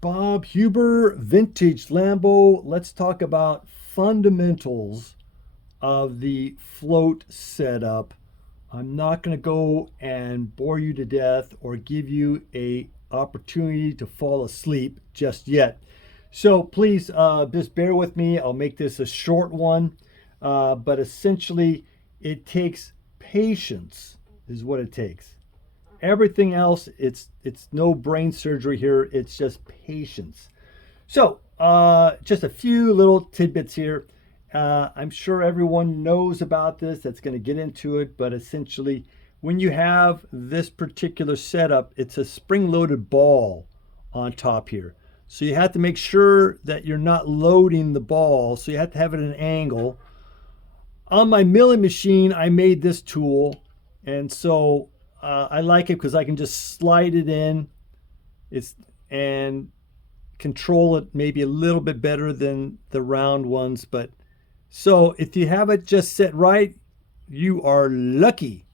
Bob Huber, Vintage Lambo. Let's talk about fundamentals of the float setup. I'm not going to go and bore you to death or give you a opportunity to fall asleep just yet. So please just bear with me. I'll make this a short one, but essentially it takes patience is what it takes. Everything else, it's no brain surgery here. It's just patience. So, just a few little tidbits here. I'm sure everyone knows about this that's going to get into it, but essentially, when you have this particular setup, it's a spring-loaded ball on top here. So you have to make sure that you're not loading the ball. So you have to have it at an angle. On my milling machine, I made this tool, and so I like it because I can just slide it in. And control it maybe a little bit better than the round ones. But so if you have it just set right, you are lucky.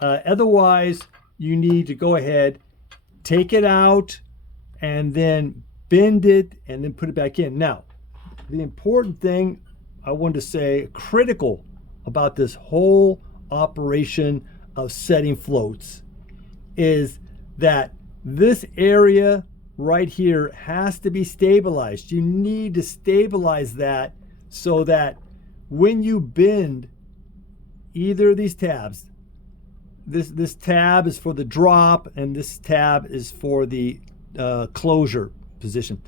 Otherwise, you need to go ahead, take it out, and then bend it, and then put it back in. Now, the important thing I wanted to say, critical about this whole operation of setting floats, is that this area right here has to be stabilized. You need to stabilize that so that when you bend either of these tabs, this tab is for the drop and this tab is for the closure position.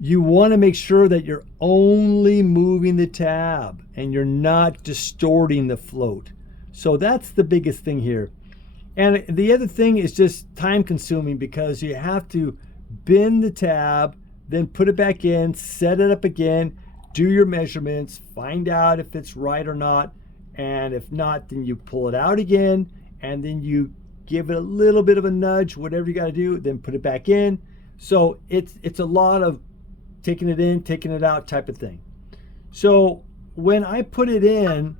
You want to make sure that you're only moving the tab and you're not distorting the float. So that's the biggest thing here. And the other thing is just time consuming because you have to bend the tab, then put it back in, set it up again, do your measurements, find out if it's right or not. And if not, then you pull it out again, and then you give it a little bit of a nudge, whatever you got to do, then put it back in. So it's a lot of taking it in, taking it out type of thing. So when I put it in,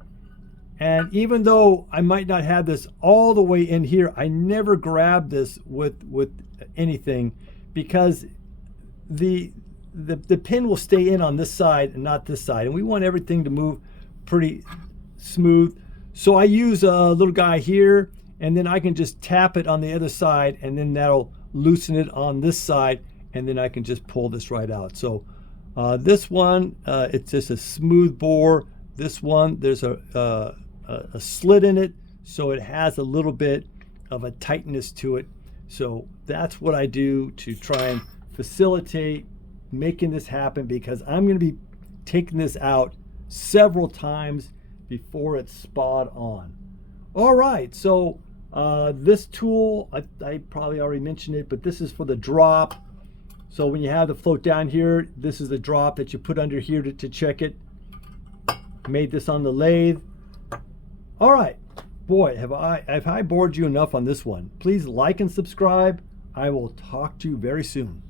and even though I might not have this all the way in here, I never grab this with anything because the pin will stay in on this side and not this side. And we want everything to move pretty smooth. So I use a little guy here, and then I can just tap it on the other side, and then that'll loosen it on this side, and then I can just pull this right out. So this one, it's just a smooth bore. This one, there's a slit in it, so it has a little bit of a tightness to it. So that's what I do to try and facilitate making this happen, because I'm going to be taking this out several times before it's spot on. All right, so this tool, I probably already mentioned it, but this is for the drop. So when you have the float down here, this is the drop that you put under here to check it. Made this on the lathe. All right, boy, have I bored you enough on this one. Please like and subscribe. I will talk to you very soon.